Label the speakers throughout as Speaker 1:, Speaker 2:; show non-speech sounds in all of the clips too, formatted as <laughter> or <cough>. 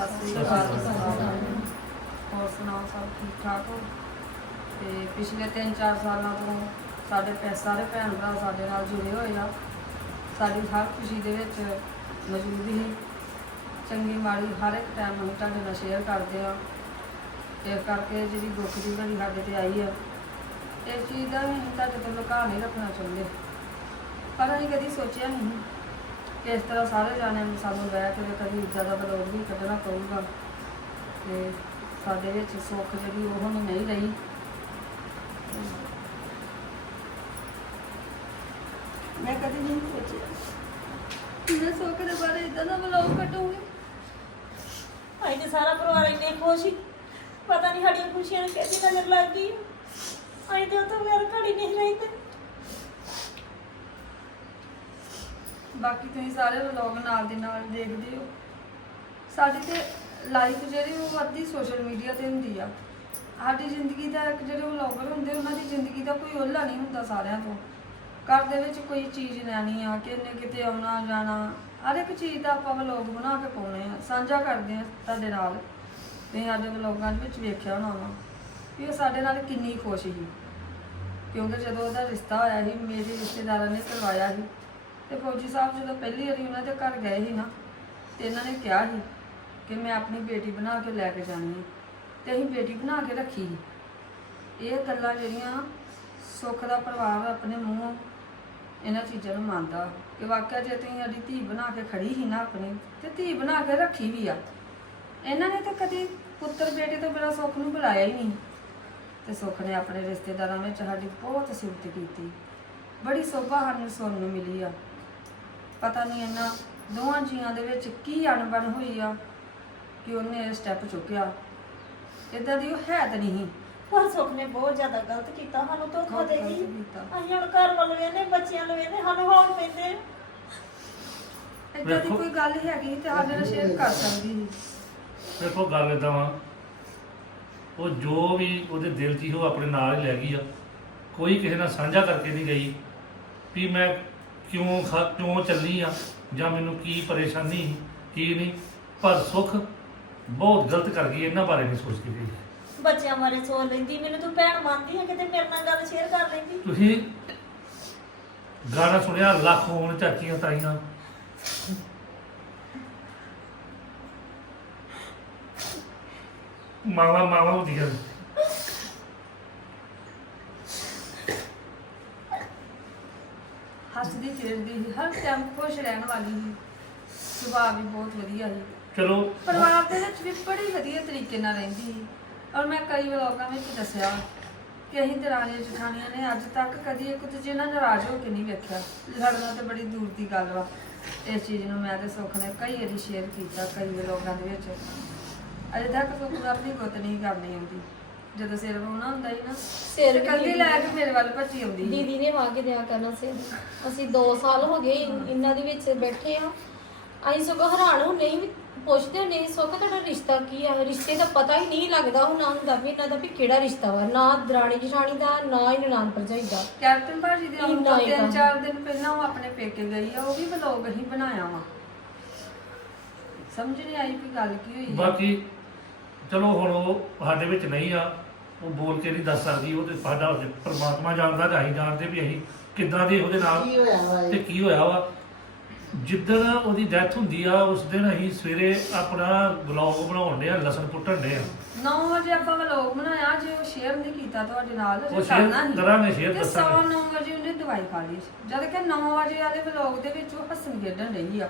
Speaker 1: ਸਤਿ ਸ੍ਰੀ ਅਕਾਲ। ਹੋਰ ਸੁਣਾਓ, ਸਭ ਠੀਕ ਠਾਕ ਹੋ? ਤੇ ਪਿਛਲੇ 3-4 ਸਾਲਾਂ ਤੋਂ ਸਾਡੇ ਪੈ ਸਾਰੇ ਭੈਣ ਭਰਾ ਸਾਡੇ ਨਾਲ ਜੁੜੇ ਹੋਏ ਆ। ਸਾਡੀ ਹਰ ਖੁਸ਼ੀ ਦੇ ਵਿੱਚ ਮੌਜੂਦ ਹੀ। ਚੰਗੀ ਮਾੜੀ ਹਰ ਇੱਕ ਟਾਈਮ ਅਸੀਂ ਤੁਹਾਡੇ ਨਾਲ ਸ਼ੇਅਰ ਕਰਦੇ ਆ। ਇਸ ਕਰਕੇ ਜਿਹੜੀ ਦੁੱਖ ਦੀ ਘੜੀ ਸਾਡੇ ਤੇ ਆਈ ਆ, ਇਸ ਚੀਜ਼ ਦਾ ਵੀ ਅਸੀਂ ਤੁਹਾਡੇ ਤੋਂ ਲੁਕਾ ਨਹੀਂ ਰੱਖਣਾ ਚਾਹੁੰਦੇ। ਪਰ ਅਸੀਂ ਕਦੀ ਸੋਚਿਆ ਨਹੀਂ ਕਿ ਇਸ ਤਰ੍ਹਾਂ ਸਾਰੇ ਜਾਣਿਆਂ ਨੂੰ ਸਾਨੂੰ ਬਹਿ ਕੇ ਤੇ ਕਦੀ ਜ਼ਿਆਦਾ ਬਲੋਗ ਵੀ ਕੱਢਣਾ ਪਊਗਾ ਤੇ ਸਾਡੇ ਵਿੱਚ ਸੁੱਖ ਜਿਹੜੀ ਉਹ ਹੁਣ ਨਹੀਂ ਰਹੀ। ਮੈਂ ਕਦੀ ਨਹੀਂ ਸੋਚਿਆ। ਮੈਂ ਸੁੱਖ ਦੇ ਬਾਰੇ ਇਦਾਂ ਦਾ ਬਲੌਗ ਕੱਢੂੰਗੀ।
Speaker 2: ਭਾਈ ਤੇ ਸਾਰਾ ਪਰਿਵਾਰ ਇੰਨੇ ਖੁਸ਼ ਸੀ। ਪਤਾ ਨਹੀਂ ਸਾਡੀਆਂ ਖੁਸ਼ੀਆਂ ਨੂੰ ਕਿਹਦੀ ਨਜ਼ਰ ਲੱਗ ਗਈ। ਅਸੀਂ ਤੇ ਉੱਥੇ ਮੇਰ ਘੜੀ ਨਹੀਂ ਰਹੀ ਤੇ।
Speaker 1: ਬਾਕੀ ਤੁਸੀਂ ਸਾਰੇ ਵਲੌਗ ਨਾਲ ਦੇ ਨਾਲ ਦੇਖਦੇ ਹੋ। ਸਾਡੀ ਤੇ ਲਾਈਫ ਜਿਹੜੀ ਉਹ ਅੱਧੀ ਸੋਸ਼ਲ ਮੀਡੀਆ ਤੇ ਹੁੰਦੀ ਆ। ਸਾਡੀ ਜ਼ਿੰਦਗੀ ਦਾ ਇੱਕ ਜਿਹੜੇ ਵਲੌਗਰ ਹੁੰਦੇ, ਉਹਨਾਂ ਦੀ ਜ਼ਿੰਦਗੀ ਦਾ ਕੋਈ ਓਹਲਾ ਨਹੀਂ ਹੁੰਦਾ ਸਾਰਿਆਂ ਤੋਂ। ਘਰ ਦੇ ਵਿੱਚ ਕੋਈ ਚੀਜ਼ ਲੈਣੀ ਆ ਕਿੰਨੇ ਕਿਤੇ ਆਉਣਾ, ਜਾਣਾ, ਹਰ ਇੱਕ ਚੀਜ਼ ਦਾ ਆਪਾਂ ਵਲੌਗ ਬਣਾ ਕੇ ਪਾਉਣੇ ਆ। ਸਾਂਝਾ ਕਰਦੇ ਆ ਤੁਹਾਡੇ ਨਾਲ ਤੁਸੀਂ ਅੱਜ ਵਲੌਗਾਂ ਦੇ ਵਿੱਚ ਵੇਖਿਆ ਹੋਣਾ ਵਾ ਕਿ ਉਹ ਸਾਡੇ ਨਾਲ ਕਿੰਨੀ ਖੁਸ਼ ਸੀ। ਕਿਉਂਕਿ ਜਦੋਂ ਉਹਦਾ ਰਿਸ਼ਤਾ ਹੋਇਆ ਸੀ, ਮੇਰੇ ਰਿਸ਼ਤੇਦਾਰਾਂ ਨੇ ਕਰਵਾਇਆ ਸੀ। ਤੇ ਫੌਜੀ ਸਾਹਿਬ ਜਦੋਂ ਪਹਿਲੀ ਵਾਰੀ ਉਹਨਾਂ ਦੇ ਘਰ ਗਏ ਸੀ ਨਾ, ਤੇ ਇਹਨਾਂ ਨੇ ਕਿਹਾ ਸੀ ਕਿ ਮੈਂ ਆਪਣੀ ਬੇਟੀ ਬਣਾ ਕੇ ਲੈ ਕੇ ਜਾਣੀ ਹੈ। ਤੇ ਅਸੀਂ ਬੇਟੀ ਬਣਾ ਕੇ ਰੱਖੀ ਸੀ। ਇਹ ਗੱਲਾਂ ਜਿਹੜੀਆਂ ਸੁੱਖ ਦਾ ਪ੍ਰਭਾਵ ਆਪਣੇ ਮੂੰਹੋਂ ਇਹਨਾਂ ਚੀਜ਼ਾਂ ਨੂੰ ਮੰਨਦਾ। ਕਿ ਵਾਕਿਆ ਜੇ ਤੁਸੀਂ ਸਾਡੀ ਧੀ ਬਣਾ ਕੇ ਖੜੀ ਸੀ ਨਾ ਆਪਣੀ, ਤੇ ਧੀ ਬਣਾ ਕੇ ਰੱਖੀ ਵੀ ਆ। ਇਹਨਾਂ ਨੇ ਤਾਂ ਕਦੀ ਪੁੱਤਰ ਬੇਟੇ ਤੋਂ ਬਿਨਾਂ ਸੁੱਖ ਨੂੰ ਬੁਲਾਇਆ ਹੀ ਨਹੀਂ। ਤੇ ਸੁੱਖ ਨੇ ਆਪਣੇ ਰਿਸ਼ਤੇਦਾਰਾਂ ਵਿੱਚ ਸਾਡੀ ਬਹੁਤ ਸਿਫਤ ਕੀਤੀ। ਬੜੀ ਸੋਭਾ ਸਾਨੂੰ ਸੁਣਨ ਨੂੰ ਮਿਲੀ ਆ। ਪਤਾ ਨਹੀਂ ਇਹਨਾਂ ਦੋਵਾਂ ਜੀਆਂ ਦੇ ਵਿੱਚ ਕੀ ਅਣਬਣ ਹੋਈ ਆ ਕਿ ਉਹਨੇ ਇਹ ਸਟੈਪ ਚੁੱਕਿਆ। ਇਦਾਂ ਦੀ ਉਹ ਹੈ ਤਾਂ ਨਹੀਂ।
Speaker 2: ਪਰ ਸੁਖ ਨੇ ਬਹੁਤ ਜ਼ਿਆਦਾ ਗਲਤ ਕੀਤਾ ਸਾਨੂੰ ਧੋਖਾ ਦੇ ਗਈ
Speaker 1: ਕੀਤਾ।
Speaker 2: ਅਸੀਂ ਹੁਣ ਘਰ ਵੱਲ ਵੇਨੇ ਬੱਚਿਆਂ ਨੂੰ ਵੇਨੇ ਸਾਨੂੰ ਹੋਣ ਪੈਂਦੇ
Speaker 1: ਇਦਾਂ ਦੀ
Speaker 3: ਵੇਖੋ।
Speaker 1: ਕੋਈ ਗੱਲ ਹੈਗੀ ਤੇ ਸਾਡੇ ਨਾਲ ਸ਼ੇਅਰ ਕਰ ਸਕਦੀ ਸੀ।
Speaker 3: ਦੇਖੋ ਗੱਲ ਏਦਾਂ ਵਾ ਉਹ ਜੋ ਵੀ ਉਹਦੇ ਦਿਲ 'ਚ ਸੀ ਉਹ ਆਪਣੇ ਨਾਲ ਹੀ ਲੈ ਗਈ ਆ। ਕੋਈ ਕਿਸੇ ਨਾਲ ਸਾਂਝਾ ਕਰਕੇ ਨਹੀਂ ਗਈ ਵੀ ਮੈਂ ਕਿਉਂ ਖਾ ਕਿਉਂ ਚੱਲੀ ਆ? ਜਾਂ ਮੈਨੂੰ ਕੀ ਪਰੇਸ਼ਾਨੀ ਕੀ ਨਹੀਂ? ਪਰ ਸੁੱਖ ਬਹੁਤ ਗਲਤ ਕਰ ਗਈ ਇਹਨਾਂ ਬਾਰੇ ਨਹੀਂ ਸੋਚ ਕੇ ਗਈ
Speaker 2: ਬੱਚਿਆਂ ਬਾਰੇ ਸੋਚ ਲੈਂਦੀ ਮੈਨੂੰ ਤੂੰ ਭੈਣ ਮੰਨਦੀ ਹੈ ਕਿਤੇ ਮੇਰੇ ਨਾਲ ਗੱਲ ਸ਼ੇਅਰ ਕਰ ਲੈਂਦੀ?
Speaker 3: ਤੁਸੀਂ ਗਾਣਾ ਸੁਣਿਆ ਲੱਖ ਹੋਣ ਚਾਚੀਆਂ ਤਾਈਆਂ। ਮਾਵਾ ਮਾਵਾ ਹੁੰਦੀਆਂ
Speaker 1: ਖੇਡਦੀ ਸੀ। ਹਰ ਟਾਈਮ ਖੁਸ਼ ਰਹਿਣ ਵਾਲੀ ਸੀ। ਸੁਭਾਅ ਵੀ ਬਹੁਤ ਵਧੀਆ ਸੀ।
Speaker 3: ਚਲੋ।
Speaker 1: ਪਰਿਵਾਰ ਦੇ ਵਿੱਚ ਵੀ ਬੜੀ ਵਧੀਆ ਤਰੀਕੇ ਨਾਲ ਰਹਿੰਦੀ ਸੀ। ਔਰ ਮੈਂ ਕਈ ਵਲੋਗਾਂ ਵਿੱਚ ਦੱਸਿਆ ਕਿ ਅਸੀਂ ਦਰਾਣੀਆਂ ਜਠਾਣੀਆਂ ਨੇ ਅੱਜ ਤੱਕ ਕਦੀ ਇੱਕ ਦੂਜੇ ਨਾਲ ਨਾਰਾਜ਼ ਹੋ ਕੇ ਨਹੀਂ ਵੇਖਿਆ। ਲੜਨਾ ਤੇ ਬੜੀ ਦੂਰ ਦੀ ਗੱਲ ਵਾ। ਇਸ ਚੀਜ਼ ਨੂੰ ਮੈਂ ਤੇ ਸੁੱਖ ਨੇ ਕਈ ਵਾਰੀ ਸ਼ੇਅਰ ਕੀਤਾ ਕਈ ਵਲੋਗਾਂ ਦੇ ਵਿੱਚ। ਅਜੇ ਤੱਕ ਸੁੱਖ ਨੂੰ ਆਪਣੀ ਗੁੱਤ ਨਹੀਂ ਕਰਨੀ ਆਉਂਦੀ। ਜਦੋਂ ਸਿਰ ਵਾਉਣਾ ਹੁੰਦਾ ਸੀ ਨਾ
Speaker 4: ਸਿਰ
Speaker 1: ਕੱਲੀ ਲੈ ਕੇ ਮੇਰੇ ਵੱਲ ਭੱਜੀ ਆਉਂਦੀ ਸੀ।
Speaker 4: ਦੀਦੀ ਨੇ ਵਾਗੇ ਦਿਆ ਕਰਨਾ ਸੀ ਅਸੀਂ 2 ਸਾਲ ਹੋ ਗਏ ਇਨ- ਇਹਨਾਂ ਦੇ ਵਿੱਚ ਬੈਠੇ ਆ ਅਸੀਂ ਸਗੋਂ ਹੈਰਾਨ ਹੁੰਦੇ ਸੀ ਵੀ ਪੁੱਛਦੇ ਨੇ ਸੁੱਖ ਤੁਹਾਡਾ ਰਿਸ਼ਤਾ ਕੀ ਆ? ਰਿਸ਼ਤੇ ਦਾ ਪਤਾ ਹੀ ਨਹੀਂ ਲੱਗਦਾ ਹੁਣ ਹੁੰਦਾ ਵੀ ਇਹਨਾਂ ਦਾ ਵੀ ਕਿਹੜਾ ਰਿਸ਼ਤਾ ਵਾ। ਨਾ ਦਰਾਣੀ ਜਠਾਣੀ ਦਾ ਨਾ ਹੀ ਨਨਾਣ ਭਰਜਾਈ ਦਾ।
Speaker 1: ਕੈਪਟਨ ਭਾਜੀ ਦੇ ਆਉਣ
Speaker 4: ਇੰਨਾ
Speaker 1: ਤੋਂ
Speaker 4: ਹੀ
Speaker 1: ਤਿੰਨ। ਚਾਰ ਦਿਨ ਪਹਿਲਾਂ ਉਹ ਆਪਣੇ ਪੇਕੇ ਗਈ ਆ ਉਹ ਵੀ ਵਲੋਗ ਹੀ ਬਣਾਇਆ ਵਾ। ਸਮਝ ਨਹੀਂ ਆਈ ਵੀ ਗੱਲ ਕੀ ਹੋਈ ਆ।
Speaker 3: ਬਾਕੀ ਚਲੋ ਹੁਣ ਉਹ ਸਾਡੇ ਵਿੱਚ ਨਹੀਂ ਆ ਉਹ ਬੋਲ ਕੇ ਨਹੀਂ ਦੱਸ ਸਕਦੀ ਉਹ ਤੇ ਸਾਡਾ ਉਹ ਤੇ ਪ੍ਰਮਾਤਮਾ ਜਾਣਦਾ ਤੇ ਅਸੀਂ ਜਾਣਦੇ ਵੀ ਅਸੀਂ ਕਿੱਦਾਂ ਦੇ ਉਹਦੇ ਨਾਲ
Speaker 5: ਕੀ ਹੋਇਆ ਵਾ
Speaker 3: ਤੇ
Speaker 5: ਇਹ?
Speaker 3: ਕੀ ਹੋਇਆ ਵਾ ਜਿੱਦਣ ਉਹਦੀ ਡੈਥ ਹੁੰਦੀ ਆ ਉਸ ਦਿਨ ਅਸੀਂ ਸਵੇਰੇ ਆਪਣਾ ਬਲੌਗ ਬਣਾਉਣ ਦੇ ਆ ਲਸਣ ਪੁੱਟਣ ਦੇ ਆ
Speaker 1: 9 ਵਜੇ ਆਪਾਂ ਵਲੋਗ ਬਣਾਇਆ ਜੇ ਉਹ ਸ਼ੇਅਰ ਨਹੀਂ ਕੀਤਾ ਤੁਹਾਡੇ ਨਾਲ
Speaker 3: ਉਹ
Speaker 1: ਜੇ
Speaker 3: share
Speaker 1: ਕਰਨਾ ਸੀ।
Speaker 3: ਕਰਾਂਗੇ, share
Speaker 1: ਤੇ
Speaker 3: ਦੱਸਾਂਗੇ।
Speaker 1: ਸਵਾ ਨੌ ਵਜੇ ਉਹਨੇ ਦਵਾਈ ਖਾ ਲਈ ਜਦ ਕਿ 9 ਵਜੇ ਵਾਲੇ ਵਲੋਗ ਦੇ ਵਿੱਚ ਉਹ ਹੱਸਣ ਖੇਡਣ ਰਹੀ ਆ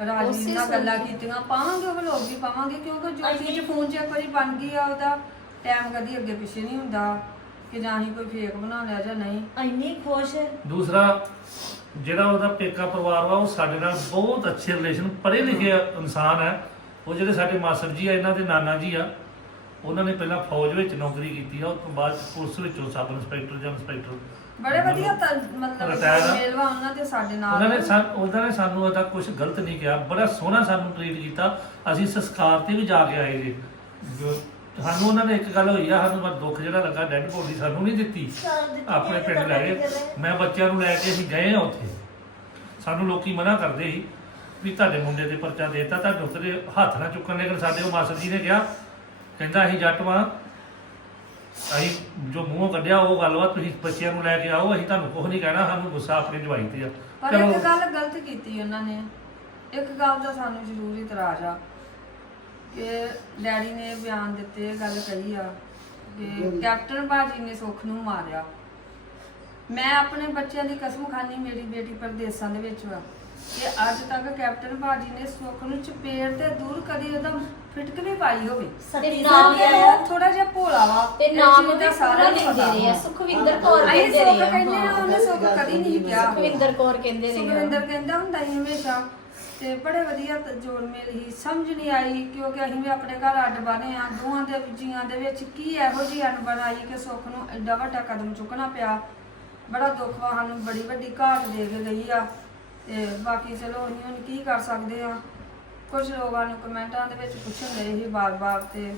Speaker 4: ਉਸੇ
Speaker 1: ਨਾਲ ਗੱਲਾਂ। ਕੀਤੀਆਂ। ਪਾਵਾਂਗੇ ਉਹ ਵਲੋਗ ਵੀ ਪਾਵਾਂਗੇ ਕਿਉਂਕਿ ਜੋ ਚੀਜ਼ ਫੋਨ 'ਚ ਇੱਕ ਵਾਰੀ ਬਣ ਗਈ ਆ ਉਹਦਾ ਟਾਈਮ ਕਦੀ ਅੱਗੇ ਪਿੱਛੇ ਨਹੀਂ ਹੁੰਦਾ ਕਿ ਜਾਂ ਹੀ ਕੋਈ ਫੇਕ ਬਣਾ ਲਿਆ ਜਾਂ ਨਹੀਂ।
Speaker 2: ਇੰਨੀ ਖੁਸ਼।
Speaker 3: ਦੂਸਰਾ ਜਿਹੜਾ ਉਹਦਾ ਪੇਕਾ ਪਰਿਵਾਰ ਵਾ ਉਹ ਸਾਡੇ ਨਾਲ ਬਹੁਤ ਅੱਛੇ ਰਿਲੇਸ਼ਨ ਪੜ੍ਹੇ ਲਿਖੇ ਇਨਸਾਨ ਹੈ। ਉਹ ਜਿਹੜੇ ਸਾਡੇ ਮਾਸਟਰ ਜੀ ਆ ਇਹਨਾਂ ਦੇ ਨਾਨਾ ਜੀ ਆ ਉਹਨਾਂ ਨੇ ਪਹਿਲਾਂ ਫੌਜ ਵਿੱਚ ਨੌਕਰੀ ਕੀਤੀ ਆ ਉਸ ਤੋਂ ਬਾਅਦ ਪੁਲਿਸ ਵਿੱਚੋਂ ਸਬ ਇੰਸਪੈਕਟਰ ਜਾਂ ਇੰਸਪੈਕਟਰ
Speaker 1: ਬੜੇ ਵਧੀਆ ਮਤਲਬ। ਮੇਲਵਾ ਉਹਨਾਂ ਦੇ ਸਾਡੇ ਨਾਲ।
Speaker 3: ਉਹਨਾਂ ਨੇ ਸਾਨ ਉਹਨਾਂ ਨੇ ਸਾਨੂੰ ਉਹਦਾ ਕੁਝ ਗਲਤ ਨਹੀਂ ਕਿਹਾ ਬੜਾ ਸੋਹਣਾ ਸਾਨੂੰ ਟ੍ਰੀਟ ਕੀਤਾ। ਅਸੀਂ ਸੰਸਕਾਰ ਤੇ ਵੀ ਜਾ ਕੇ ਆਏ ਜੀ। ਜੋ- ਸਾਨੂੰ ਉਹਨਾਂ ਨੇ ਇੱਕ ਗੱਲ ਹੋਈ ਆ ਸਾਨੂੰ ਬਸ ਦੁੱਖ ਜਿਹੜਾ ਲੱਗਾ ਡੈਡ ਬੋਡੀ ਸਾਨੂੰ ਨਹੀਂ ਦਿੱਤੀ। ਆਪਣੇ ਪਿੰਡ ਲੈ ਗਏ। ਮੈਂ ਬੱਚਿਆਂ ਨੂੰ ਲੈ ਕੇ ਅਸੀਂ ਗਏ ਆ ਉੱਥੇ। ਸਾਨੂੰ ਲੋਕੀ ਮਨਾ ਕਰਦੇ ਸੀ ਵੀ ਤੁਹਾਡੇ ਮੁੰਡੇ ਤੇ ਪਰਚਾ ਦੇਤਾ ਤੁਹਾਡੇ ਉੱਤੇ ਹੱਥ ਨਾ ਚੁੱਕਣ ਲੇਕਿਨ ਸਾਡੇ ਉਹ ਮਾਸਟਰ ਜੀ ਨੇ ਕਿਹਾ ਕਹਿੰਦਾ ਅਸੀਂ ਜੱਟ ਵਾਂ। ਅਸੀਂ ਜੋ ਮੂੰਹੋਂ ਕੱਢਿਆ ਉਹ ਗੱਲ ਵਾ ਤੁਸੀਂ ਬੱਚਿਆਂ ਨੂੰ ਲੈ ਕੇ ਆਓ ਅਸੀਂ ਤੁਹਾਨੂੰ ਕੁਝ ਨਹੀਂ ਕਹਿਣਾ ਸਾਨੂੰ ਗੁੱਸਾ ਆਪਣੇ ਜਵਾਈ ਤੇ ਆ।
Speaker 1: ਪਰ
Speaker 3: ਚਲੋ।
Speaker 1: ਇੱਕ ਗੱਲ ਗਲਤ ਕੀਤੀ ਉਹਨਾਂ ਨੇ। ਇੱਕ ਗੱਲ ਦਾ ਸਾਨੂੰ ਜ਼ਰੂਰ ਇਤਰਾਜ਼ ਆ ਕਿ ਡੈਡੀ ਨੇ ਬਿਆਨ ਦਿੱਤੇ ਇਹ ਗੱਲ ਕਹੀ ਆ ਕਿ ਕੈਪਟਨ ਬਾਜੀ ਨੇ ਸੁੱਖ ਨੂੰ ਮਾਰਿਆ। ਮੈਂ ਆਪਣੇ ਬੱਚਿਆਂ ਦੀ ਕਸਮ ਖਾਨੀ ਮੇਰੀ ਬੇਟੀ ਪਰਦੇਸਾਂ ਦੇ ਵਿੱਚ ਵਾ। ਕਿ ਅੱਜ ਤੱਕ ਕੈਪਟਨ ਬਾਜੀ ਨੇ ਸੁੱਖ ਨੂੰ ਚਪੇੜ ਤੇ ਦੂਰ ਕਦੀ ਉਹਦਾ ਫਿਟਕ ਵੀ ਪਾਈ ਹੋਵੇ।
Speaker 4: ਤੇ ਨਾਮ
Speaker 1: ਥੋੜਾ ਜਿਹਾ ਭੋਲਾ ਵਾ
Speaker 4: ਤੇ ਨਾਮ
Speaker 1: ਚੀਜ਼
Speaker 4: ਵੀ
Speaker 1: ਦਾ
Speaker 4: ਸਾਰਾ
Speaker 1: ਪਤਾ।
Speaker 4: ਰਹੇ ਆ। ਸੁਖਵਿੰਦਰ ਕੌਰ ਕਹਿੰਦੇ ਰਹੇ
Speaker 1: ਕਹਿੰਦੇ ਆ
Speaker 4: ਆ
Speaker 1: ਉਹਨੇ ਸੁੱਖ ਕਦੀ ਨਹੀਂ ਕਿਹਾ।
Speaker 4: ਸੁਖਵਿੰਦਰ ਕੌਰ ਕਹਿੰਦੇ ਰਹੇ ਆ।
Speaker 1: ਸੁਖਵਿੰਦਰ ਕਹਿੰਦਾ ਹੁੰਦਾ ਸੀ ਹਮੇਸ਼ਾ। ਤੇ ਬੜੇ ਵਧੀਆ ਜੋੜ ਮੇਲ ਹੀ ਸਮਝ ਨਹੀਂ ਆਈ ਕਿਉਂਕਿ ਅਸੀਂ ਵੀ ਆਪਣੇ ਘਰ ਅੱਡ ਬਾਨੇ ਆ ਦੋਹਾਂ ਦੇ ਜੀਆਂ ਦੇ ਵਿੱਚ ਕੀ ਇਹੋ ਜਿਹੀ ਅਣਬਣ ਆਈ ਕਿ ਸੁੱਖ ਨੂੰ ਐਡਾ ਵੱਡਾ ਕਦਮ ਚੁੱਕਣਾ ਪਿਆ। ਬੜਾ ਦੁੱਖ ਵਾ ਸਾਨੂੰ ਬੜੀ ਵੱਡੀ ਘਾਟ ਦੇ ਕੇ ਗਈ ਆ। ਤੇ ਬਾਕੀ ਚਲੋ ਅਸੀਂ ਹੁਣ ਕੀ ਕਰ ਸਕਦੇ ਆ। ਕੁਝ ਲੋਕਾਂ ਨੂੰ ਕਮੈਂਟਾਂ ਦੇ ਵਿੱਚ ਪੁੱਛਣ ਦੇ ਸੀ ਬਾਰ-ਬਾਰ ਤੇ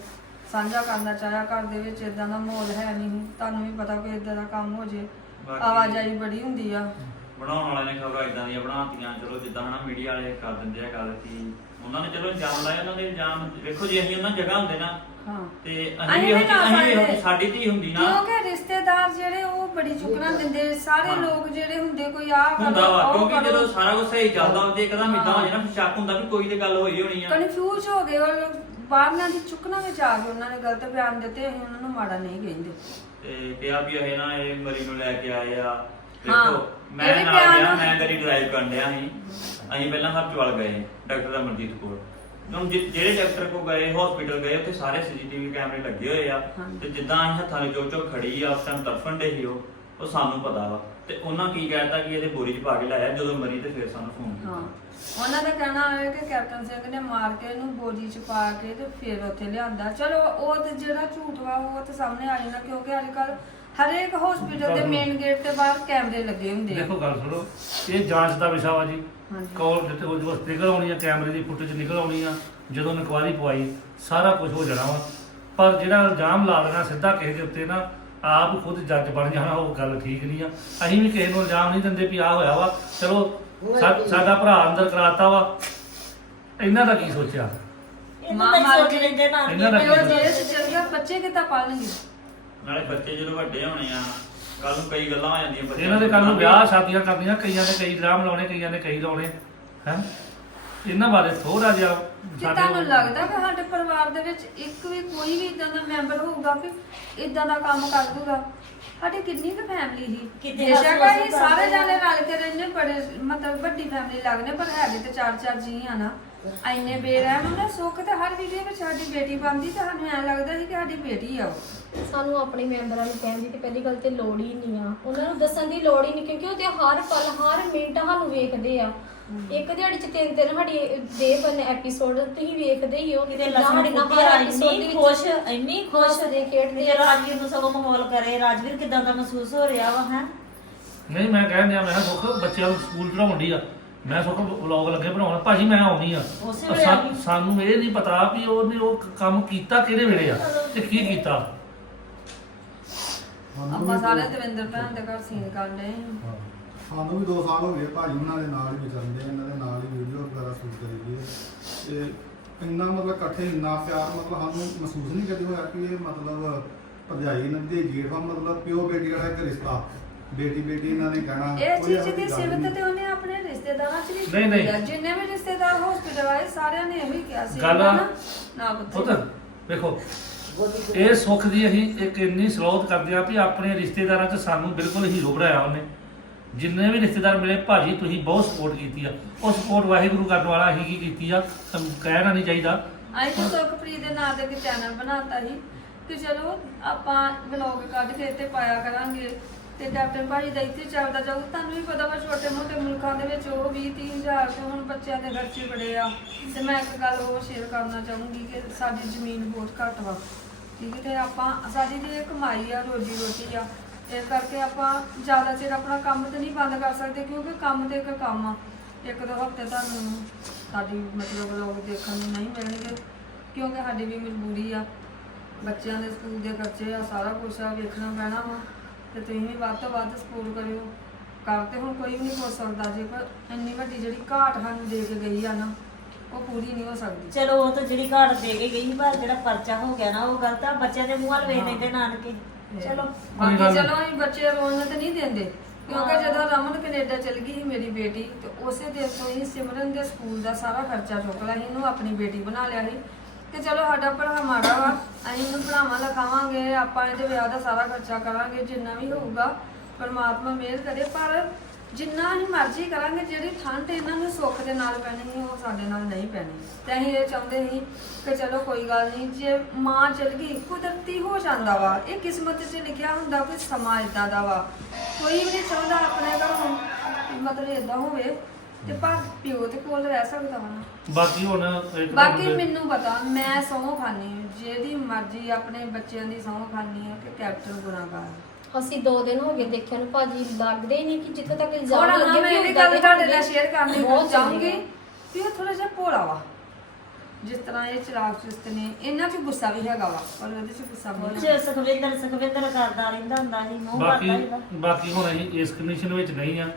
Speaker 1: ਸਾਂਝਾ ਕਰਨਾ ਚਾਹਿਆ ਘਰ ਦੇ ਵਿੱਚ ਇਦਾਂ ਦਾ ਮਾਹੌਲ ਹੈ ਨਹੀਂ। ਤੁਹਾਨੂੰ ਵੀ ਪਤਾ ਕਿ ਇਦਾਂ ਦਾ ਕੰਮ ਹੋ ਜੇ
Speaker 5: ਬਾਕੀ-
Speaker 1: ਆਵਾਜਾਈ ਬੜੀ ਹੁੰਦੀ ਆ।
Speaker 5: ਬਣਾਉਣ ਵਾਲਿਆਂ ਨੇ ਖਬਰਾਂ ਇਦਾਂ ਦੀਆਂ ਬਣਾਤੀਆਂ। ਚਲੋ ਜਿੱਦਾਂ ਹਨਾ ਮੀਡੀਆ ਵਾਲੇ ਕਰ ਦਿੰਦੇ ਆ ਗੱਲ ਕਿ ਉਹਨਾਂ ਨੇ ਚਲੋ ਇਲਜ਼ਾਮ ਲਾਇਆ ਉਹਨਾਂ ਦੇ ਇਲਜ਼ਾਮ ਵੇਖੋ ਜੇ ਅਸੀਂ ਉਹਨਾਂ ਜਗ੍ਹਾ ਹੁੰਦੇ ਨਾ
Speaker 1: ਹਾਂ
Speaker 5: ਤੇ
Speaker 1: ਅਸੀਂ
Speaker 5: ਅਸੀਂ
Speaker 1: ਵੀ
Speaker 5: ਵੀ
Speaker 1: ਨਾ
Speaker 5: ਅਸੀਂ ਵੀ ਇਹੋ-
Speaker 1: ਸਕਦੇ।
Speaker 5: ਸਾਡੀ ਧੀ ਹੁੰਦੀ ਨਾ
Speaker 1: ਕਿਉਂਕਿ ਰਿਸ਼ਤੇਦਾਰ ਜਿਹੜੇ ਉਹ ਬੜੀ ਚੁੱਕਣਾ ਦਿੰਦੇ ਸਾਰੇ
Speaker 5: ਹਾਂ।
Speaker 1: ਲੋਕ ਜਿਹੜੇ ਹੁੰਦੇ ਕੋਈ ਆਹ
Speaker 5: ਹੁੰਦਾ ਵਾ ਕਿਉਂਕਿ ਜਦੋਂ ਸਾਰਾ ਕੁਝ ਸਹੀ ਚੱਲਦਾ ਹੁੰਦੇ ਇੱਕਦਮ ਇਦਾਂ ਹੋ
Speaker 1: ਹਾਂ।
Speaker 5: ਜਾਣਾ ਫਿਰ ਸ਼ੱਕ ਹੁੰਦਾ ਵੀ ਕੋਈ ਤੇ ਗੱਲ ਹੋਈ ਹੋਣੀ ਆ
Speaker 1: ਕਨਫਿਊਜ਼ ਹੋ ਗਏ ਉਹ ਬਾਹਰਨਾਂ ਦੀ ਚੁੱਕਣਾ ਵਿੱਚ ਆ ਕੇ ਉਹਨਾਂ ਨੇ ਗਲਤ ਬਿਆਨ ਦਿੱਤੇ ਅਸੀਂ ਉਹਨਾਂ ਨੂੰ ਮਾੜਾ ਨਹੀਂ ਕਹਿੰਦੇ
Speaker 5: ਤੇ ਕਿਹਾ ਵੀ ਇਹ ਨਾ ਇਹ ਮਰੀ ਨੂੰ ਲੈ ਕੇ ਆਏ ਆ
Speaker 1: ਹਾਂ,
Speaker 5: ਦੇਖੋ
Speaker 1: ਇਹ
Speaker 5: ਮੈਂ
Speaker 1: ਵੀ
Speaker 5: ਨਾਲ
Speaker 1: ਬਿਆਨ
Speaker 5: ਗਿਆ। ਮੈਂ ਗੱਡੀ ਡਰਾਈਵ ਕਰਨ ਡਿਆ ਸੀ ਅਸੀਂ ਪਹਿਲਾਂ ਹਰਚਵਾਲ ਗਏ ਡਾਕਟਰ ਅਮਰਜੀਤ ਕੋਲ। ਹੁਣ ਜਿ- ਜਿਹੜੇ ਡਾਕਟਰ ਕੋ ਗਏ ਹਸਪੀਟਲ ਗਏ ਉੱਥੇ ਸਾਰੇ ਸੀਸੀਟੀਵੀ ਕੈਮਰੇ ਲੱਗੇ ਹੋਏ ਆ।
Speaker 1: ਹਾਂਜੀ।
Speaker 5: ਤੇ ਜਿੱਦਾਂ ਅਸੀਂ ਹੱਥਾਂ ਦੇ ਚੋਚੋ ਖੜੀ ਆ ਉਸ ਟਾਈਮ ਤੜਫਣ ਦੇ ਸੀ ਉਹ ਉਹ ਸਾਨੂੰ ਪਤਾ ਵਾ। ਤੇ ਉਹਨਾਂ ਕੀ ਕਹਿਤਾ ਕਿ ਇਹਦੇ ਬੋਰੀ 'ਚ ਪਾ ਕੇ ਲਾਇਆ ਜਦੋਂ ਮਰੀ ਤੇ ਫਿਰ ਸਾਨੂੰ ਫੋਨ
Speaker 1: ਹਾਂ।
Speaker 5: ਕੀਤਾ
Speaker 1: ਉਹਨਾਂ ਦਾ ਕਹਿਣਾ ਹੈ ਕਿ ਕੈਪਟਨ ਸਿੰਘ ਨੇ ਮਾਰ ਕੇ ਇਹਨੂੰ ਬੋਰੀ ਚ ਪਾ ਕੇ ਤੇ ਫਿਰ ਉੱਥੇ ਲਿਆਂਦਾ। ਚਲੋ ਉਹ ਤੇ ਜਿਹੜਾ ਝੂਠ ਵਾ ਉਹ ਤੇ ਸਾਹਮਣੇ ਆ ਜਾਂਦਾ ਕਿਉਂਕਿ ਅੱਜ ਕੱਲ ਹਰੇਕ ਹਸਪੀਟਲ ਦੇ ਮੇਨ ਗੇਟ ਤੇ ਬਾਹਰ ਕੈਮਰੇ ਲੱਗੇ ਹੁੰਦੇ ਆ।
Speaker 3: ਦੇਖੋ ਗੱਲ ਸੁਣੋ ਇਹ ਜਾਂਚ ਦਾ ਵਿਸ਼ਾ ਵਾ ਜੀ। ਕਾਲ ਜਿੱਤੇ ਉਹ ਜੋ ਨਿਕਲ ਆਉਣੀ ਆ ਕੈਮਰੇ ਦੀ ਫੁਟੇਜ ਨਿਕਲ ਆਉਣੀ ਆ ਜਦੋਂ ਨਕਵਾਰੀ ਪਵਾਈ ਸਾਰਾ ਕੁਝ ਹੋ ਜਾਣਾ ਵਾ। ਪਰ ਜਿਹੜਾ ਇਲਜ਼ਾਮ ਲਾ ਦੇਣਾ ਸਿੱਧਾ ਕਿਸੇ ਦੇ ਉੱਤੇ ਨਾ ਆਪ ਖੁਦ ਜੱਜ ਬਣ ਜਾਣਾ ਉਹ ਗੱਲ ਠੀਕ ਨਹੀਂ ਆ। ਅਸੀਂ ਵੀ ਕਿਸੇ ਨੂੰ ਇਲਜ਼ਾਮ ਨਹੀਂ ਦਿੰਦੇ ਵੀ ਆ ਹੋਇਆ ਵਾ। ਚਲੋ ਸਾ- ਸਾਡਾ ਭਰਾ ਅੰਦਰ ਕਰਾਤਾ ਵਾ। ਇਹਨਾਂ ਦਾ ਕੀ ਸੋਚਿਆ?
Speaker 1: ਮਾਂ ਮਾਰ ਕੇ-
Speaker 2: ਲੈਂਦੇ ਨਾ
Speaker 3: ਇਹਨਾਂ ਦਾ
Speaker 1: ਚ ਚਲ ਗਿਆ ਬੱਚੇ ਕਿੱਦਾਂ ਪਾਲਣਗੇ
Speaker 5: ਨਾਲੇ ਬੱਚੇ ਜਦੋਂ ਵੱਡੇ ਹੋਣੇ ਆ ਕੱਲ ਨੂੰ ਕਈ ਗੱਲਾਂ ਹੋ ਜਾਂਦੀਆਂ ਬੱਚਿਆਂ
Speaker 3: ਇਹਨਾਂ ਦੇ ਕੱਲ ਨੂੰ ਵਿਆਹ ਸ਼ਾਦੀਆਂ ਕਰਨੀਆਂ ਕਈਆਂ ਨੇ ਕਈ ਇਲਜ਼ਾਮ ਲਾਉਣੇ ਕਈਆਂ ਨੇ ਕਈ ਲਾਉਣੇ ਹੈ? ਇਹਨਾਂ ਬਾਰੇ ਥੋੜਾ ਜਿਹਾ
Speaker 1: ਤੁਹਾਨੂੰ ਲੱਗਦਾ ਕਿ ਸਾਡੇ ਪਰਿਵਾਰ ਦੇ ਵਿੱਚ ਇੱਕ ਵੀ ਕੋਈ ਵੀ ਇਦਾਂ ਦਾ ਮੈਂਬਰ ਹੋਊਗਾ ਕਿ ਇਦਾਂ ਦਾ ਕੰਮ ਕਰ ਦੂਗਾ। ਸਾਡੀ ਕਿੰਨੀ ਕੁ ਫੈਮਿਲੀ ਸੀ?
Speaker 2: ਕਿਤੇ
Speaker 1: ਬੇਸ਼ੱਕ ਅਸੀਂ ਸਾਰੇ ਜਾਣੇ ਰਲ ਕੇ ਰਹਿੰਦੇ ਬੜੇ ਮਤਲਬ ਵੱਡੀ ਫੈਮਿਲੀ ਲੱਗਦੇ ਪਰ ਹੈਗੇ ਤੇ ਚਾਰ ਚਾਰ ਜੀ ਆ ਨਾ। ਐਨੇ ਬੇਰਹਿਮ ਉਹਨੇ ਸੁੱਖ ਤੇ ਹਰ ਵੀਡੀਓ ਵਿੱਚ ਸਾਡੀ ਬੇਟੀ ਬਣਦੀ ਤੇ ਸਾਨੂੰ ਐਂ ਲੱਗਦਾ ਸੀ ਕਿ ਸਾਡੀ ਬੇਟੀ ਆ ਉਹ।
Speaker 4: ਸਾਨੂੰ ਆਪਣੇ ਮੈਂਬਰਾਂ ਨੂੰ ਕਹਿਣ ਦੀ ਤੇ ਪਹਿਲੀ ਗੱਲ ਤੇ ਲੋੜ ਹੀ ਨਹੀਂ ਆ। ਉਹਨਾਂ ਨੂੰ ਦੱਸਣ ਦੀ ਲੋੜ ਹੀ ਨਹੀਂ ਕਿਉਂਕਿ ਉਹ ਤੇ ਹਰ ਪਲ ਹਰ ਮਿੰਟ ਸਾਨੂੰ ਵੇਖਦੇ ਆ। ਇੱਕ ਦਿਹਾੜੀ ਚ ਤਿੰਨ ਤਿੰਨ ਸਾਡੀ ਦੇ ਬਨ ਐਪੀਸੋਡ ਤੁਸੀਂ ਵੇਖਦੇ ਹੀ ਹੋ
Speaker 2: ਕਿਤੇ
Speaker 4: ਕਿੰਨਾ ਸਾਡੇ ਨਾਲ ਹਰ episode
Speaker 2: ਇੰਨੀ
Speaker 4: ਦੇ ਵਿੱਚ
Speaker 2: ਖੁਸ਼ ਇੰਨੀ ਖੁਸ਼
Speaker 4: ਹੱਸਦੇ ਖੇਡਦੇ
Speaker 2: ਤੇ ਰਾਜਵੀਰ ਨੂੰ ਸਗੋਂ ਮਾਹੌਲ ਕਰੇ। ਰਾਜਵੀਰ ਕਿਦਾਂ ਦਾ ਮਹਿਸੂਸ ਹੋ ਰਿਹਾ ਵਾ ਹੈ?
Speaker 3: ਨਹੀਂ ਮੈਂ ਕਹਿਣ ਡਿਆ ਮੈਂ ਕਿਹਾ ਸੁੱਖ ਬੱਚਿਆਂ ਨੂੰ ਸਕੂਲ ਚੜਾਉਣ ਡਈ ਆ। ਮੈਂ ਸੁੱਖ ਵਲੌਗ ਲੱਗੇ ਬਣਾਉਣ ਭਾਜੀ ਮੈਂ ਆਉਣੀ ਆ
Speaker 2: ਉਸੇ ਵੇਲੇ
Speaker 3: ਸਾ-
Speaker 2: ਆ ਗਈ।
Speaker 3: ਸਾਨੂੰ ਇਹ ਨਹੀਂ ਪਤਾ ਵੀ ਉਹਨੇ ਉਹ ਕ- ਕੰਮ ਕੀਤਾ ਕਿਹੜੇ ਵੇਲੇ ਆ ਤੇ ਕੀ ਕੀਤਾ
Speaker 1: ਆਪਾਂ ਸਾਰੇ ਦਵਿੰਦਰ ਭੈਣ ਦੇ ਘਰ ਸੀਨ ਕਰਨ ਡਏ ਸੀ
Speaker 6: ਹਾਂ। ਸਾਨੂੰ ਵੀ 2 ਸਾਲ ਹੋ ਗਏ ਭਾਜੀ ਉਹਨਾਂ ਦੇ ਨਾਲ ਹੀ ਵਿਚਰਦੇ ਇਹਨਾਂ ਦੇ ਨਾਲ ਹੀ ਵੀਡੀਓ ਵਗੈਰਾ ਸ਼ੂਟ ਕਰੀਦੀ ਹੈ ਤੇ ਇੰਨਾ ਮਤਲਬ ਇਕੱਠੇ ਇੰਨਾ ਪਿਆਰ ਮਤਲਬ ਸਾਨੂੰ ਮਹਿਸੂਸ ਨਹੀਂ ਕਦੇ ਹੋਇਆ ਕਿ ਇਹ ਮਤਲਬ ਭਰਜਾਈ ਇਹਨਾਂ ਦੀ ਜੇਠ ਵਾ ਮਤਲਬ ਪਿਓ ਬੇਟੀ ਦਾ ਇੱਕ ਰਿਸ਼ਤਾ ਬੇਟੀ ਬੇਟੀ ਇਹਨਾਂ ਨੇ ਕਹਿਣਾ
Speaker 1: ਇਹ
Speaker 6: ਕੋਈ
Speaker 1: ਚੀਜ਼
Speaker 6: ਇਹੋ
Speaker 1: ਦੀ
Speaker 6: ਜਿਹੀ ਗੱਲ ਨਹੀਂ।
Speaker 1: ਤੇ ਉਹਨੇ ਆਪਣੇ ਰਿਸ਼ਤੇਦਾਰਾਂ 'ਚ ਵੀ
Speaker 3: ਨਹੀਂ, ਨਹੀਂ।
Speaker 1: ਕੀਤੀ ਆ। ਜਿੰਨੇ ਵੀ ਰਿਸ਼ਤੇਦਾਰ ਹਸਪੀਟਲ ਆਏ ਸਾਰਿਆਂ ਨੇ ਇਹੋ ਹੀ ਕਿਹਾ ਸੀ।
Speaker 3: ਗੱਲ
Speaker 1: ਨਾ ਨਾ ਪੁੱਤ
Speaker 3: ਪੁੱਤ ਵੇਖੋ ਇਹ ਸੁੱਖ ਦੀ ਅਸੀਂ ਇੱਕ ਇੰਨੀ ਸਲੋਤ ਕਰਦੇ ਆ ਵੀ ਆਪਣੇ ਰਿਸ਼ਤੇਦਾਰਾਂ 'ਚ ਸਾਨੂੰ ਬਿਲਕੁਲ ਹੀਰੋ ਬਣਾਇਆ ਉਹਨੇ। ਜਿੰਨੇ ਵੀ ਰਿਸ਼ਤੇਦਾਰ ਮਿਲੇ ਭਾਜੀ ਤੁਸੀਂ ਬਹੁਤ ਸਪੋਰਟ ਕੀਤੀ ਆ। ਉਹ ਸਪੋਰਟ ਵਾਹਿਗੁਰੂ ਕਰਨ ਵਾਲਾ ਹੀ ਕੀ ਕੀਤੀ ਆ ਸਾਨੂੰ ਕਹਿਣਾ ਨਹੀਂ ਚਾਹੀਦਾ।
Speaker 1: ਅੱਜ ਤਾਂ ਸੁਖਪ੍ਰੀਤ ਦੇ ਨਾਂ ਤੇ ਇੱਕ ਚੈਨਲ ਬਣਾਤਾ ਸੀ ਕਿ ਚਲੋ ਆਪਾਂ ਵਲੌਗ ਕੱਢ ਕੇ ਇੱਥੇ ਪਾਇਆ ਕਰਾਂਗੇ। ਤੇ ਕੈਪਟਨ ਭਾਜੀ ਦਾ ਇੱਥੇ ਚੱਲਦਾ ਜਾਊ। ਤੁਹਾਨੂੰ ਵੀ ਪਤਾ ਵਾ ਛੋਟੇ ਮੋਟੇ ਮੁਲਕਾਂ ਦੇ ਵਿੱਚ ਉਹ 20 30 ਹਜ਼ਾਰ ਤੇ ਹੁਣ ਬੱਚਿਆਂ ਦੇ ਖਰਚੇ ਬੜੇ ਆ। ਤੇ ਮੈਂ ਇੱਕ ਗੱਲ ਹੋਰ ਸ਼ੇਅਰ ਕਰਨਾ ਚਾਹੂੰਗੀ ਕਿ ਸਾਡੀ ਜ਼ਮੀਨ ਬਹੁਤ ਘੱਟ ਵਾ। ਠੀਕ ਹੈ, ਤੇ ਆਪਾਂ ਸਾਡੀ ਤੇ ਕਮਾਈ ਆ ਰੋਜੀ ਰੋਟੀ ਆ। ਇਸ ਕਰਕੇ ਆਪਾਂ ਜ਼ਿਆਦਾ ਚਿਰ ਆਪਣਾ ਕੰਮ ਤੇ ਨਹੀਂ ਬੰਦ ਕਰ ਸਕਦੇ, ਕਿਉਂਕਿ ਕੰਮ ਤੇ ਇੱਕ ਕੰਮ ਆ। ਇੱਕ ਦੋ ਹਫ਼ਤੇ ਤੁਹਾਨੂੰ ਸਾਡੀ ਮਤਲਬ ਲੋਕ ਦੇਖਣ ਨੂੰ ਨਹੀਂ ਮਿਲਣਗੇ, ਕਿਉਂਕਿ ਸਾਡੀ ਵੀ ਮਜਬੂਰੀ ਆ। ਬੱਚਿਆਂ ਦੇ ਸਕੂਲ ਦੇ ਖਰਚੇ ਆ, ਸਾਰਾ ਕੁਝ ਆ ਵੇਖਣਾ ਪੈਣਾ ਵਾ। ਤੇ ਤੁਸੀਂ ਵੀ ਵੱਧ ਤੋਂ ਵੱਧ ਸਪੋਰਟ ਕਰਿਓ। ਕਰ ਤੇ ਹੁਣ ਕੋਈ ਵੀ ਨਹੀਂ ਪੁੱਛ ਸਕਦਾ ਜੇ ਪਰ ਇੰਨੀ ਵੱਡੀ ਜਿਹੜੀ ਘਾਟ ਸਾਨੂੰ ਦੇ ਕੇ ਗਈ ਆ ਨਾ ਉਹ ਪੂਰੀ ਨਹੀਂ ਹੋ ਸਕਦੀ।
Speaker 2: ਚਲੋ ਉਹ ਤਾਂ ਜਿਹੜੀ ਘਾਟ ਦੇ ਕੇ ਗਈ ਸੀ, ਪਰ ਜਿਹੜਾ ਪਰਚਾ ਹੋ ਗਿਆ ਨਾ ਉਹ ਗਲਤ ਆ ਬੱਚਿਆਂ ਦੇ ਮੂੰਹ ਵੱਲ ਵੇਖ ਲੈਂਦੇ ਨਾਨਕੇ। ਚਲੋ।
Speaker 1: ਬਾਕੀ। ਚਲੋ ਅਸੀਂ ਬੱਚੇ ਰੋਣ ਤੇ ਨਹੀਂ ਦਿੰਦੇ ਕਿਉਂਕਿ। ਜਦੋਂ ਰਮਨ ਕੈਨੇਡਾ ਚਲ ਗਈ ਸੀ ਮੇਰੀ ਬੇਟੀ ਤੇ ਉਸੇ ਦਿਨ ਤੋਂ ਹੀ ਸਿਮਰਨ ਦੇ ਸਕੂਲ ਦਾ ਸਾਰਾ ਖਰਚਾ ਚੁੱਕ ਲਿਆ ਸੀ ਇਹਨੂੰ ਆਪਣੀ ਬੇਟੀ ਬਣਾ ਲਿਆ ਸੀ। ਕਿ ਚਲੋ ਸਾਡਾ ਭਰਾ ਮਾੜਾ ਵਾ, ਅਸੀਂ ਇਹਨੂੰ ਭਰਾਵਾਂ ਲਿਖਾਵਾਂਗੇ ਆਪਾਂ ਇਹਦੇ ਵਿਆਹ ਦਾ ਸਾਰਾ ਖਰਚਾ ਕਰਾਂਗੇ, ਜਿੰਨਾ ਵੀ ਹੋਊਗਾ, ਪਰਮਾਤਮਾ ਮਿਹਰ ਕਰੇ, ਪਰ ਜਿੰਨਾ ਅਸੀਂ ਮਰਜ਼ੀ ਕਰਾਂਗੇ, ਜਿਹੜੀ ਠੰਡ ਇਹਨਾਂ ਨੂੰ ਸੁੱਖ ਦੇ ਨਾਲ ਪੈਣੀ ਸੀ ਉਹ ਸਾਡੇ ਨਾਲ ਨਹੀਂ ਪੈਣੀ। ਤੇ ਅਸੀਂ ਇਹ ਚਾਹੁੰਦੇ ਸੀ ਕਿ ਚਲੋ ਕੋਈ ਗੱਲ ਨਹੀਂ, ਜੇ ਮਾਂ ਚਲ ਗਈ, ਕੁਦਰਤੀ ਹੋ ਜਾਂਦਾ ਵਾ, ਇਹ ਕਿਸਮਤ 'ਚ ਲਿਖਿਆ ਹੁੰਦਾ ਕੋਈ ਸਮਾਂ ਇਦਾਂ ਦਾ ਵਾ। ਕੋਈ ਵੀ ਨਹੀਂ ਚਾਹੁੰਦਾ ਆਪਣੇ ਘਰੋਂ, ਮਤਲਬ ਇਦਾਂ ਹੋਵੇ ਤੇ ਪਰ ਪਿਓ ਤੇ ਕੋਲ ਰਹਿ ਸਕਦਾ ਵਾ ਨਾ।
Speaker 3: ਬਾਕੀ ਹੁਣ ਇੱਕ
Speaker 1: ਬਾਕੀ
Speaker 3: ਤਾਂ
Speaker 1: ਮੈਨੂੰ ਪਤਾ ਮੈਂ ਸਹੁੰ ਖਾਨੀ ਜਿਹਦੀ ਮਰਜ਼ੀ ਆਪਣੇ ਬੱਚਿਆਂ ਦੀ ਸਹੁੰ ਖਾਨੀ ਹੈ ਕਿ ਕੈਪਟਨ ਗੁਨਾਹਗਾਰ
Speaker 4: ਅਸੀਂ 2 ਦਿਨ ਹੋ ਗਏ ਦੇਖਿਆ ਨੂੰ ਭਾਜੀ ਲੱਗਦੇ ਹੀ ਨਹੀਂ ਕਿ ਜਿੱਥੇ ਤੱਕ ਇਲਜ਼ਾਮ
Speaker 1: ਹੁਣ
Speaker 4: ਲੱਗੇ
Speaker 1: ਮੈਂ
Speaker 4: ਵੀ
Speaker 1: ਇਹ ਗੱਲ
Speaker 4: ਦੇ
Speaker 1: ਤੁਹਾਡੇ। ਨਾਲ ਸ਼ੇਅਰ ਕਰਨੀ
Speaker 4: ਬਹੁਤ
Speaker 1: ਚਾਹੂੰਗੀ। ਕਿ ਇਹ ਥੋੜਾ ਜਿਹਾ ਭੋਲਾ ਵਾ। ਜਿਸ ਤਰ੍ਹਾਂ ਇਹ ਚਿਰਾਗ ਚੁਸਤ ਨੇ ਇਹਨਾਂ 'ਚ ਗੁੱਸਾ ਵੀ ਹੈਗਾ ਵਾ ਪਰ ਉਹਦੇ 'ਚ ਗੁੱਸਾ
Speaker 2: ਉਹ
Speaker 1: ਨਹੀਂ।
Speaker 2: ਚ ਸੁਖਵਿੰਦਰ ਸੁਖਵਿੰਦਰ ਕਰਦਾ ਰਹਿੰਦਾ ਹੁੰਦਾ ਸੀ ਮੂੰਹ
Speaker 3: ਬਾਕੀ
Speaker 2: ਕਰਦਾ ਸੀਗਾ
Speaker 3: ਬਾਕੀ ਹੁਣ ਅਸੀਂ ਇਸ ਕੰਡੀਸ਼ਨ ਵਿੱਚ ਨਹੀਂ ਆ।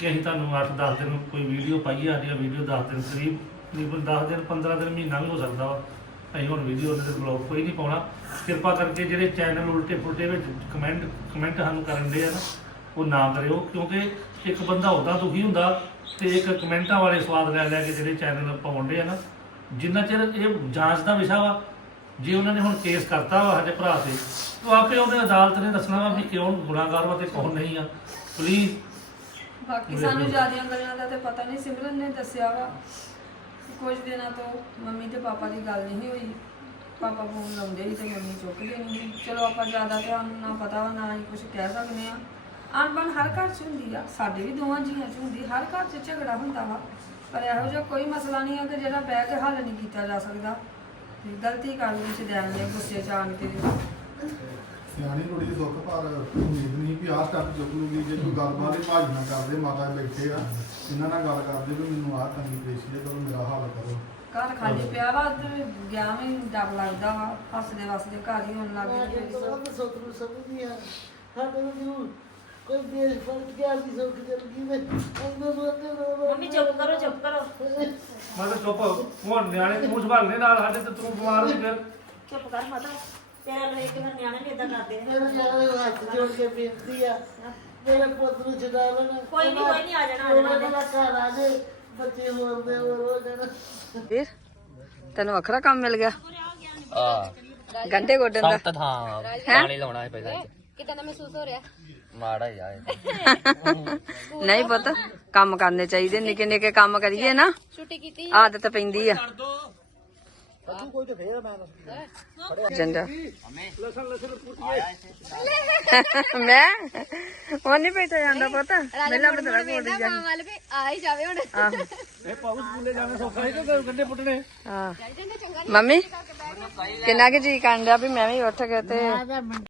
Speaker 3: ਕਿ ਅਸੀਂ ਤੁਹਾਨੂੰ 8-10 ਦਿਨ ਕੋਈ ਵੀਡੀਓ ਪਾਈਏ ਸਾਡੀਆਂ ਵੀਡੀਓ 10 ਦਿਨ ਕਰੀਬ, ਤਕਰੀਬਨ 10 ਦਿਨ 15 ਦਿਨ, ਮਹੀਨਾ ਵੀ ਹੋ ਸਕਦਾ ਵਾ। ਅਸੀਂ ਹੁਣ ਵੀਡੀਓ ਦੇ ਬਲੌਗ ਕੋਈ ਨਹੀਂ ਪਾਉਣਾ। ਕਿਰਪਾ ਕਰਕੇ ਜਿਹੜੇ ਚੈਨਲ ਉਲਟੇ ਫੁਲਟੇ ਵਿੱਚ ਕਮੈਂਟ ਕਮੈਂਟ ਸਾਨੂੰ ਕਰਨ ਦੇ ਆ ਨਾ, ਉਹ ਨਾ ਕਰਿਓ, ਕਿਉਂਕਿ ਇੱਕ ਬੰਦਾ ਉਦਾਂ ਦੁਖੀ ਹੁੰਦਾ ਤੇ ਇੱਕ ਕਮੈਂਟਾਂ ਵਾਲੇ ਸਵਾਦ ਲੈ ਲੈ ਕੇ ਜਿਹੜੇ ਚੈਨਲ ਪਾਉਂਦੇ ਆ ਨਾ, ਜਿੰਨਾ ਚਿਰ ਇਹ ਜਾਂਚ ਦਾ ਵਿਸ਼ਾ ਵਾ, ਜੇ ਉਹਨਾਂ ਨੇ ਹੁਣ ਕੇਸ ਕਰਤਾ ਵਾ ਸਾਡੇ ਭਰਾ ਤੇ ਤਾਂ ਆਪੇ ਉਹਨੇ ਅਦਾਲਤ ਨੇ ਦੱਸਣਾ ਵਾ ਵੀ ਕਿਉਂ ਗੁਨਾਹਗਾਰ ਵਾ ਤੇ ਕੌਣ ਨਹੀਂ ਆ। ਪਲੀਜ਼
Speaker 1: ਬਾਕੀ ਸਾਨੂੰ ਜਿਆਦੀਆਂ ਗੱਲਾਂ ਦਾ ਤੇ ਪਤਾ ਨਹੀਂ ਸਿਮਰਨ ਨੇ ਦੱਸਿਆ ਵਾ ਕਿ ਕੁਝ ਦਿਨਾਂ ਤੋਂ ਮੰਮੀ ਤੇ ਪਾਪਾ ਦੀ ਗੱਲ ਨਹੀਂ ਹੋਈ। ਪਾਪਾ ਫੋਨ ਲਾਉਂਦੇ ਸੀ ਤੇ ਮੰਮੀ ਚੁੱਕਦੇ ਨਹੀਂ। ਚਲੋ ਆਪਾਂ ਜ਼ਿਆਦਾ ਸਾਨੂੰ ਨਾ ਪਤਾ ਨਾ ਹੀ ਕੁਝ ਕਹਿ ਸਕਦੇ ਆ ਅਣਬਣ ਹਰ ਘਰ 'ਚ ਹੁੰਦੀ ਆ ਸਾਡੇ ਵੀ ਦੋਵਾਂ ਜੀਆਂ 'ਚ ਹੁੰਦੀ ਹਰ ਘਰ 'ਚ ਝਗੜਾ ਹੁੰਦਾ ਵਾ। ਪਰ ਇਹੋ ਜਿਹਾ ਕੋਈ ਮਸਲਾ ਨਹੀਂ ਆ ਕਿ ਜਿਹੜਾ ਬਹਿ ਕੇ ਹੱਲ ਨਹੀਂ ਕੀਤਾ ਜਾ ਸਕਦਾ। ਤੇ ਗਲਤੀ ਕਰਨ ਵਿੱਚ ਦੇਣਗੇ ਗੁੱਸੇ 'ਚ ਆਣ ਕੇ।
Speaker 6: ਸਿਆਣੀ ਕੁੜੀ ਦੀ ਸੁੱਖ ਪਰ ਉਮੀਦ ਨਹੀਂ ਕਿ ਆਹ ਸਟੈਪ ਚੁੱਕ ਲੂਗੀ ਜੇ ਕੋਈ ਗੱਲਬਾਤ ਹੀ ਭਾਜੀ ਨਾਲ ਕਰਦੇ ਮਾਤਾ ਬੈਠੇ ਆ ਇਹਨਾਂ ਨਾਲ ਗੱਲ ਕਰਦੇ ਵੀ ਮੈਨੂੰ ਆਹ ਤੰਗੀ ਪੇਸ਼ੀ ਹੈ ਤਾਂ ਮੇਰਾ ਹੱਲ ਕਰੋ।
Speaker 1: ਘਰ ਖਾਲੀ ਪਿਆ ਵਾ ਤੇ ਗਿਆ ਵੀ ਡਰ ਲੱਗਦਾ ਵਾ ਹੱਸਦੇ ਵਸਦੇ ਘਰ ਹੀ ਹੋਣ ਲੱਗ ਗਏ।
Speaker 2: ਮੰਮੀ ਚੁੱਪ ਕਰੋ ਚੁੱਪ ਕਰੋ।
Speaker 3: ਮੈਂ ਤਾਂ ਚੁੱਪ ਹੁਣ ਨਿਆਣੇ ਮੂੰਹ ਸੰਭਾਲਨੇ ਨਾਲ ਸਾਡੇ ਤੇ ਤੂੰ ਬਿਮਾਰ ਹੋ ਫਿਰ।
Speaker 2: ਚੁੱਪ ਕਰ ਮਾਤਾ। ਤੇਰਾ ਵੇਖ ਕੇ ਫਿਰ ਨਿਆਣੇ ਵੀ ਇਦਾਂ ਕਰਦੇ ਆ
Speaker 7: ਮੇਰੇ ਨਿਆਣੇ ਨੂੰ ਹੱਥ ਜੋੜ ਕੇ ਬੇਨਤੀ ਆ ਮੇਰੇ ਪੁੱਤ ਨੂੰ ਛਡਾ ਲੈਣਾ
Speaker 2: ਕੋਈ ਨੀ, ਕੋਈ ਨੀ, ਆ ਜਾਣਾ, ਆ ਜਾਣਾ।
Speaker 7: ਉਹਨਾਂ ਦਾ ਘਰ ਆ ਜੇ ਬੱਚੇ ਹੋਰ ਦੇ ਹੋਰ ਹੋ ਜਾਣਾ।
Speaker 1: ਵੀਰ ਤੈਨੂੰ ਵੱਖਰਾ ਕੰਮ ਮਿਲ ਗਿਆ।
Speaker 8: ਆ
Speaker 1: ਗੰਡੇ ਗੋਡਨ ਦਾ।
Speaker 8: ਸਖਤ ਥਾਂ ਪਾਣੀ ਲਾਉਣਾ ਹੈ ਪਹਿਲਾਂ।
Speaker 4: ਕਿਦਾਂ ਦਾ ਮਹਿਸੂਸ ਹੋ ਰਿਹਾ।
Speaker 8: ਮਾੜਾ ਹੀ ਆ ਇਹ।
Speaker 1: ਨਹੀਂ ਪੁੱਤ ਕੰਮ ਕਰਨੇ ਚਾਹੀਦੇ ਨਿੱਕੇ ਨਿੱਕੇ ਕੰਮ ਕਰੀਏ ਨਾ।
Speaker 4: ਛੁੱਟੀ ਕੀਤੀ
Speaker 1: ਆਦਤ ਪੈਂਦੀ ਆ। <laughs> ਮੈਂ ਉਹ ਨਹੀਂ ਬੈਠਾ ਜਾਂਦਾ ਪੁੱਤ। ਮੇਲਾ ਬਦਲਾ ਕੋਲ ਜਾ
Speaker 4: ਵੱਲ ਵੀ ਆ ਹੀ ਜਾਵੇ ਹੁਣ।
Speaker 1: ਆਹੋ।
Speaker 3: ਇਹ ਪਾਉ ਸਕੂਲੇ ਜਾਣਾ ਸੌਖਾ ਹੀ ਤੇ ਗੰਡੇ ਪੁੱਟਣੇ।
Speaker 1: ਹਾਂ ਮੰਮੀ ਕਿੰਨਾ ਕਿ ਜੀ ਕਰਨ ਡਿਆ ਵੀ ਮੈਂ ਵੀ ਉੱਠ ਕੇ ਤੇ